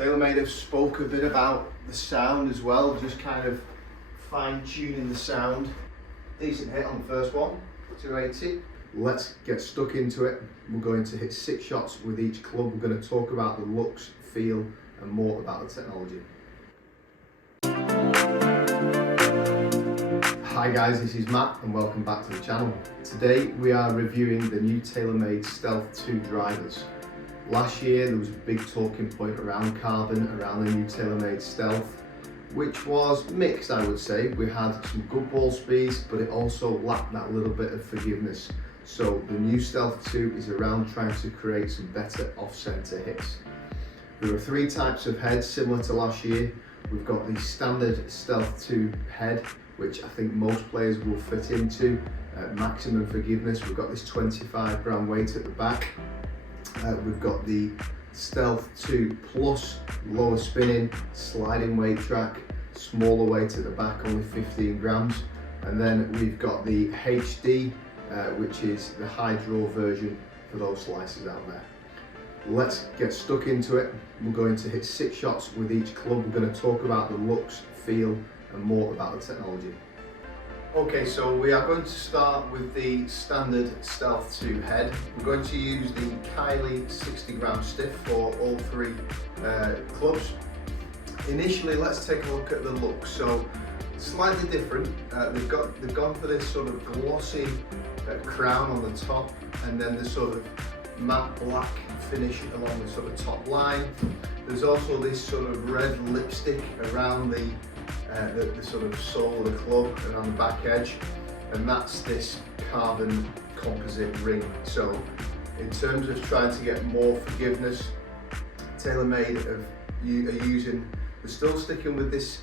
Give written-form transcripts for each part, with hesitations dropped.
TaylorMade have spoke a bit about the sound as well, just kind of fine tuning the sound. Decent hit on the first one, 280. Let's get stuck into it. We're going to hit 6 shots with each club. We're going to talk about the looks, feel and more about the technology. Hi guys, this is Matt and welcome back to the channel. Today we are reviewing the new TaylorMade Stealth 2 drivers. Last year there was a big talking point around carbon, around the new TaylorMade Stealth, which was mixed, I would say. We had some good ball speeds, but it also lacked that little bit of forgiveness. So the new Stealth 2 is around trying to create some better off-center hits. There are 3 types of heads similar to last year. We've got the standard Stealth 2 head, which I think most players will fit into. Maximum forgiveness. We've got this 25 gram weight at the back. We've got the Stealth 2 Plus, lower spinning, sliding weight track, smaller weight at the back, only 15 grams. And then we've got the HD, which is the high draw version for those slicers out there. Let's get stuck into it. We're going to hit 6 shots with each club. We're going to talk about the looks, feel and more about the technology. Okay, so we are going to start with the standard Stealth 2 head. We're going to use the Kylie 60 gram stiff for all 3 clubs. Initially, let's take a look at the look. So slightly different. They've gone for this sort of glossy crown on the top, and then the sort of matte black finish along the sort of top line. There's also this sort of red lipstick around the sort of sole of the club and on the back edge, and that's this carbon composite ring. So in terms of trying to get more forgiveness, TaylorMade they're still sticking with this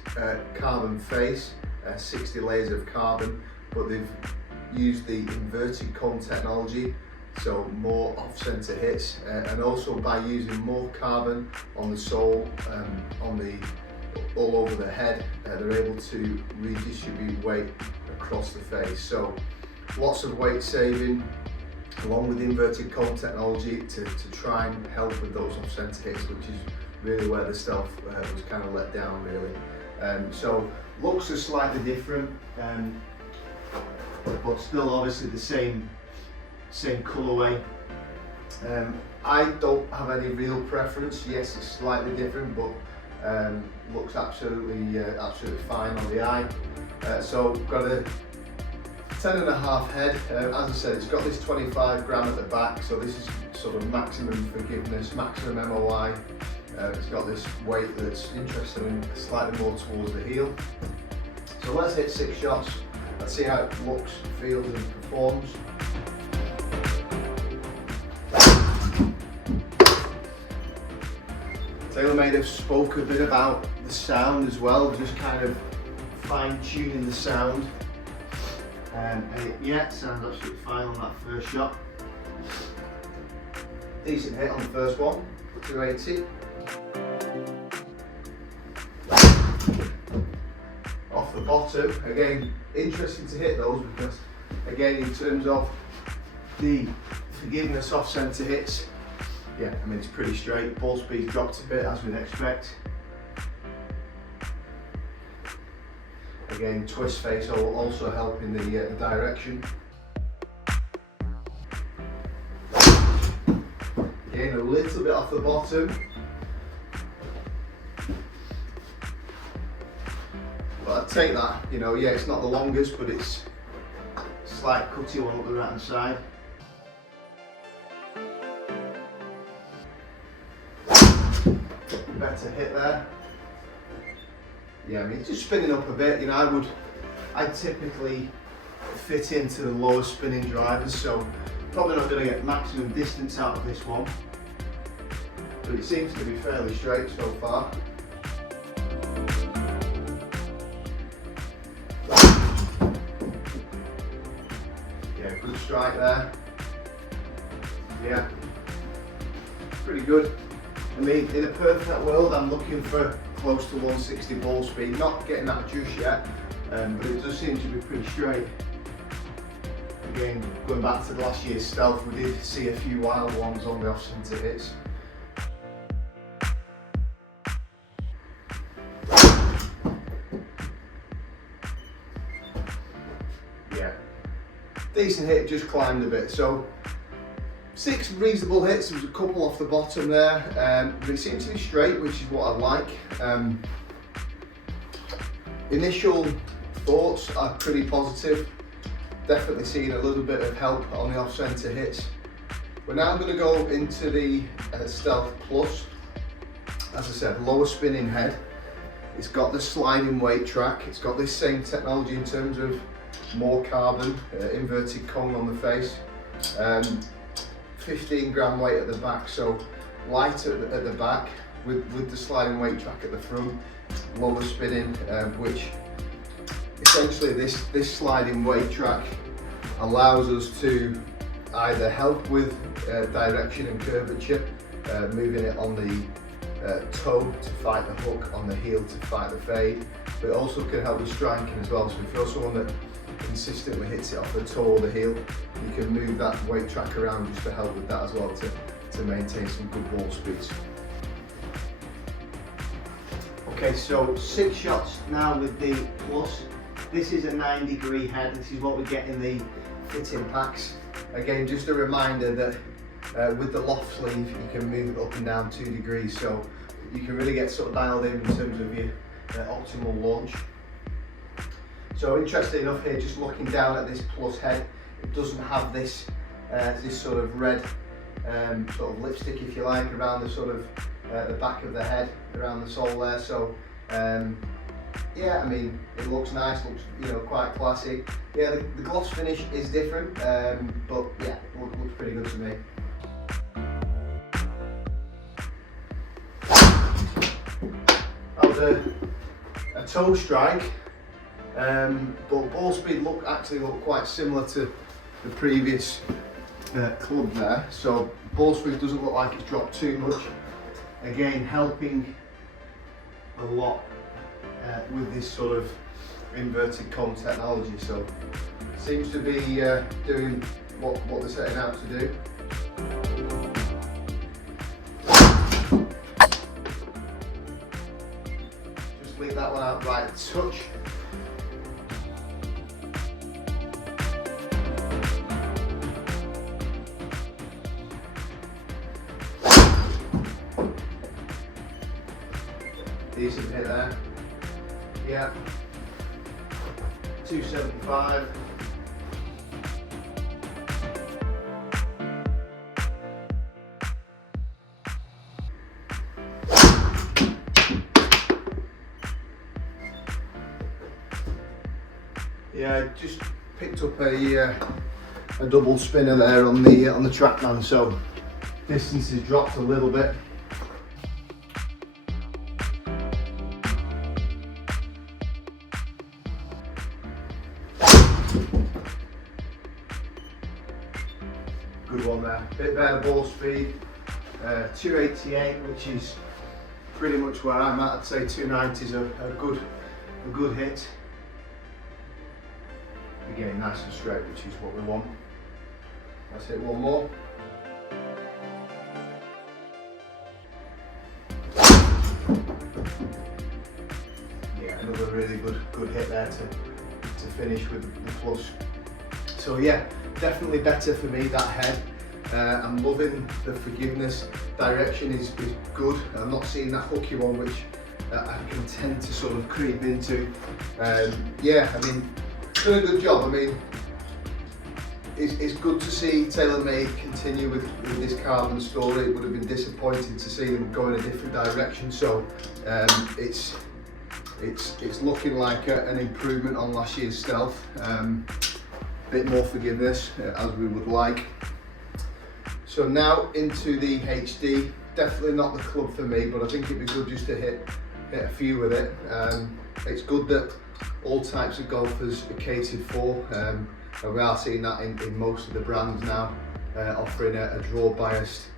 carbon face, 60 layers of carbon, but they've used the inverted cone technology, so more off-center hits, and also by using more carbon on the sole, all over the head, they're able to redistribute weight across the face. So lots of weight saving, along with the inverted cone technology to try and help with those off-center hits, which is really where the Stealth was kind of let down really. So looks are slightly different, but still obviously the same colourway. I don't have any real preference. Yes, it's slightly different, but looks absolutely fine on the eye. So we've got a 10.5 head. As I said, it's got this 25 gram at the back, so this is sort of maximum forgiveness, maximum MOI. It's got this weight that's interesting, slightly more towards the heel. So let's hit 6 shots. Let's see how it looks, feels and performs. TaylorMade have spoke a bit about the sound as well, just kind of fine tuning the sound. Yeah, it sounds absolutely fine on that first shot. Decent hit on the first one, 280. Off the bottom, again, interesting to hit those because, again, in terms of the forgiveness off-center hits, yeah, I mean, it's pretty straight. Ball speed dropped a bit as we'd expect. Again, twist face also helping the direction. Again, a little bit off the bottom. But I'd take that, you know, yeah, it's not the longest, but it's a slight cutty one up the right hand side. Better hit there. Yeah, I mean, it's just spinning up a bit. You know, I'd typically fit into the lower spinning drivers, so probably not going to get maximum distance out of this one. But it seems to be fairly straight so far. Yeah, good strike there. Yeah, pretty good. I mean, in a perfect world, I'm looking for close to 160 ball speed. Not getting that juice yet, but it does seem to be pretty straight. Again, going back to last year's Stealth, we did see a few wild ones on the off-center hits. hit just climbed a bit. So 6 reasonable hits. There was a couple off the bottom there, but it seems to be straight, which is what I like. Initial thoughts are pretty positive. Definitely seeing a little bit of help on the off-center hits. We're now going to go into the Stealth Plus. As I said, lower spinning head. It's got the sliding weight track. It's got this same technology in terms of more carbon, inverted cone on the face. 15 gram weight at the back, so light at the back with the sliding weight track at the front. Lower spinning, which essentially this sliding weight track allows us to either help with direction and curvature, moving it on the toe to fight the hook, on the heel to fight the fade, but it also can help with striking as well. So if you're someone that consistently hits it off the toe or the heel, you can move that weight track around just to help with that as well, to maintain some good ball speeds. Okay, so 6 shots now with the Plus. This is a 9-degree head. This is what we get in the fitting packs. Again, just a reminder that with the loft sleeve, you can move it up and down 2 degrees, so you can really get sort of dialed in terms of your optimal launch. So interesting enough here, just looking down at this Plus head, it doesn't have this this sort of red sort of lipstick, if you like, around the sort of the back of the head, around the sole there. So yeah, I mean, it looks nice, looks quite classy. Yeah, the gloss finish is different, but yeah, looks pretty good to me. That was a toe strike, but ball speed actually looked quite similar to the previous club there. So ball speed doesn't look like it's dropped too much. Again, helping a lot with this sort of inverted cone technology. So seems to be doing what they're setting out to do. Just leave that one out right a touch. Decent hit there. Yeah. 275. Yeah, just picked up a double spinner there on the TrackMan, so distance has dropped a little bit. Good one there, bit better ball speed, 288, which is pretty much where I'm at. I'd say 290 is a good hit. Again, nice and straight, which is what we want. Let's hit one more. Yeah, another really good hit there to finish with the Plus. So yeah, definitely better for me, that head. I'm loving the forgiveness. Direction is good. I'm not seeing that hooky one, which I can tend to sort of creep into. Yeah, I mean, done a good job. I mean, it's good to see TaylorMade continue with this carbon story. It would have been disappointing to see them go in a different direction. So it's looking like an improvement on last year's Stealth. Bit more forgiveness as we would like. So now into the HD. Definitely not the club for me, but I think it'd be good just to hit a few with it. It's good that all types of golfers are catered for, and we are seeing that in most of the brands now, offering a draw biased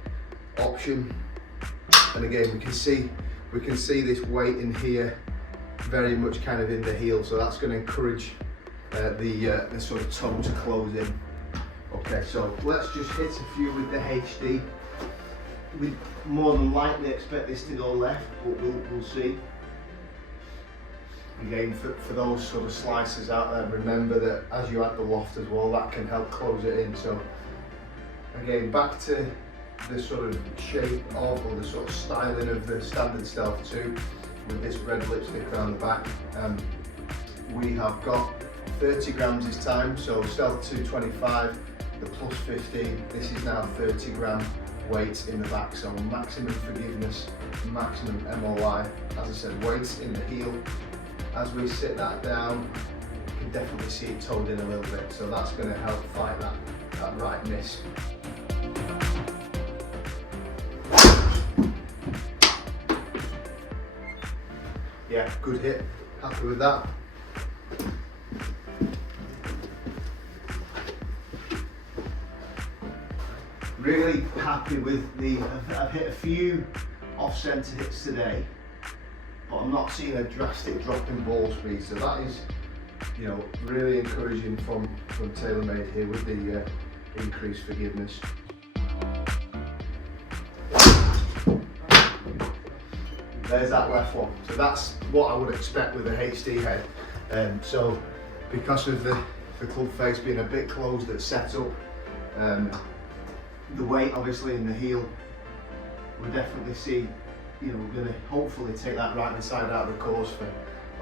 option. And again, we can see this weight in here very much kind of in the heel, so that's going to encourage the sort of toe to close in. Okay, so let's just hit a few with the HD. We more than likely expect this to go left, but we'll see. Again, for those sort of slicers out there, remember that as you add the loft as well, that can help close it in. So again, back to the sort of shape of, or the sort of styling of the standard Stealth 2 with this red lipstick around the back. We have got 30 grams this time, so Stealth 2 25, the plus 15, this is now 30 gram weight in the back, so maximum forgiveness, maximum MOI. As I said, weight in the heel. As we sit that down, you can definitely see it toned in a little bit, so that's going to help fight that right miss. Yeah, good hit, happy with that. Really happy with I've hit a few off-centre hits today, but I'm not seeing a drastic drop in ball speed, so that is, you know, really encouraging from TaylorMade here with the increased forgiveness. There's that left one. So that's what I would expect with a HD head. So because of the club face being a bit closed at setup, the weight obviously in the heel, we'll definitely see, you know, we're going to hopefully take that right hand side out of the course for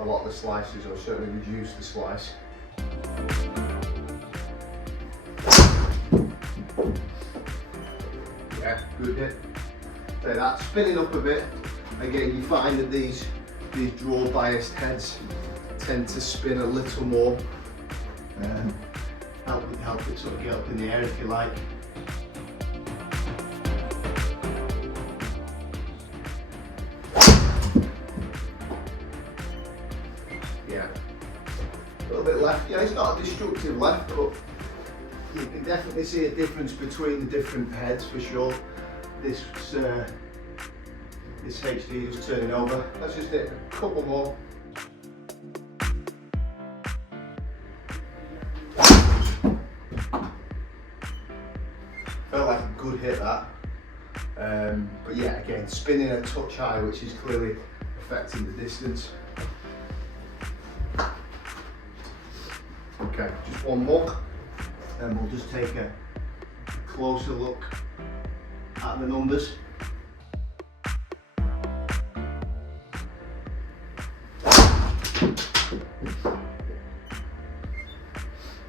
a lot of the slices, or certainly reduce the slice. Yeah, good hit. So that's spinning up a bit. Again, you find that these draw biased heads tend to spin a little more. Help it sort of get up in the air if you like. Yeah, a little bit left. Yeah, it's not a destructive left, but you can definitely see a difference between the different heads for sure. This HD is turning over. Let's just hit a couple more. Felt like a good hit that. But yeah, again, spinning a touch high, which is clearly affecting the distance. Okay, just one more, and we'll just take a closer look at the numbers.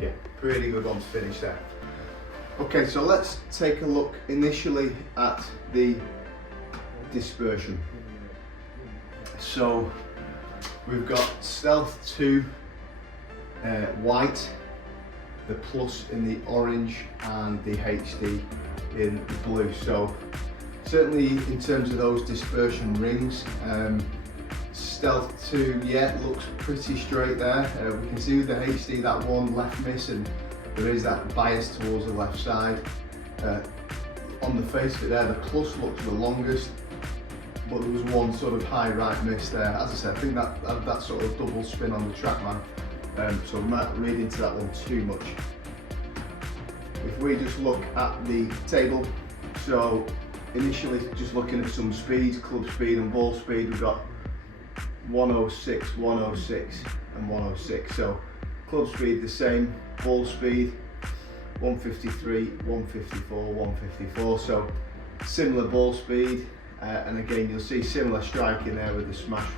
Yeah, pretty good on to finish there. Okay, so let's take a look initially at the dispersion. So we've got Stealth 2 white, the plus in the orange, and the HD in the blue. So certainly in terms of those dispersion rings, Stealth 2, yeah, looks pretty straight there. We can see with the HD that one left miss, and there is that bias towards the left side. On the face of it there, the plus looks the longest, but there was one sort of high right miss there. As I said, I think that sort of double spin on the TrackMan, so I'm not read into that one too much. If we just look at the table, so initially just looking at some speeds, club speed and ball speed, we've got 106, 106 and 106. So club speed the same, ball speed 153, 154, 154. So similar ball speed, and again you'll see similar striking there with the smash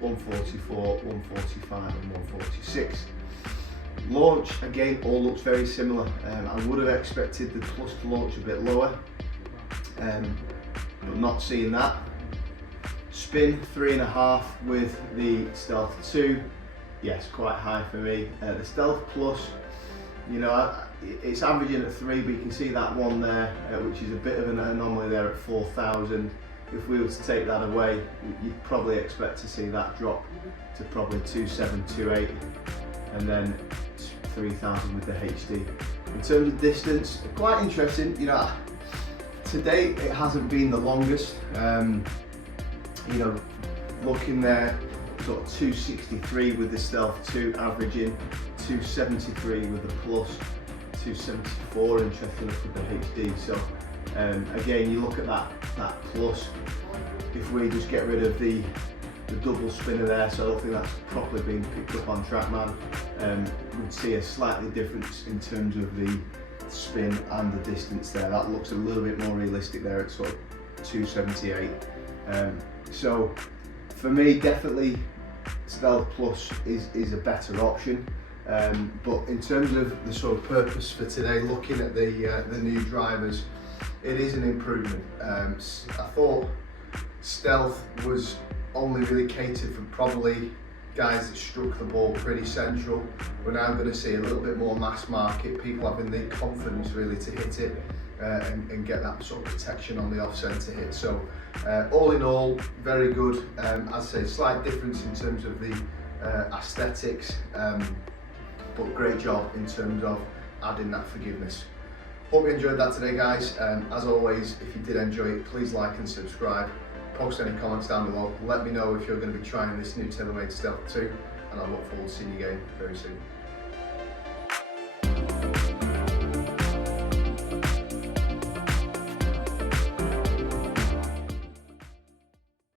144, 145 and 146. Launch, again, all looks very similar. I would have expected the plus to launch a bit lower, but not seeing that. Spin 3.5 with the Stealth 2, yes, quite high for me. The Stealth Plus, you know, it's averaging at 3, but you can see that one there, which is a bit of an anomaly there at 4,000. If we were to take that away, you'd probably expect to see that drop to probably 2.7, 2.8, and then 3,000 with the HD. In terms of distance, quite interesting. You know, to date it hasn't been the longest. You know, looking there, sort of 263 with the Stealth 2, averaging 273 with the Plus, 274 interesting enough with the HD. So again, you look at that Plus, if we just get rid of the the double spinner there, so I don't think that's properly been picked up on TrackMan. We'd see a slightly difference in terms of the spin and the distance there. That looks a little bit more realistic there at sort of 278. So for me, definitely Stealth Plus is a better option. But in terms of the sort of purpose for today, looking at the new drivers, it is an improvement. I thought Stealth was only really catered for probably guys that struck the ball pretty central. We're now going to see a little bit more mass market, people having the confidence really to hit it and get that sort of protection on the off-centre hit. So all in all, very good. As I say, slight difference in terms of the aesthetics, but great job in terms of adding that forgiveness. Hope you enjoyed that today, guys. As always, if you did enjoy it, please like and subscribe. Post any comments down below. Let me know if you're going to be trying this new TaylorMade Stealth 2, and I look forward to seeing you again very soon.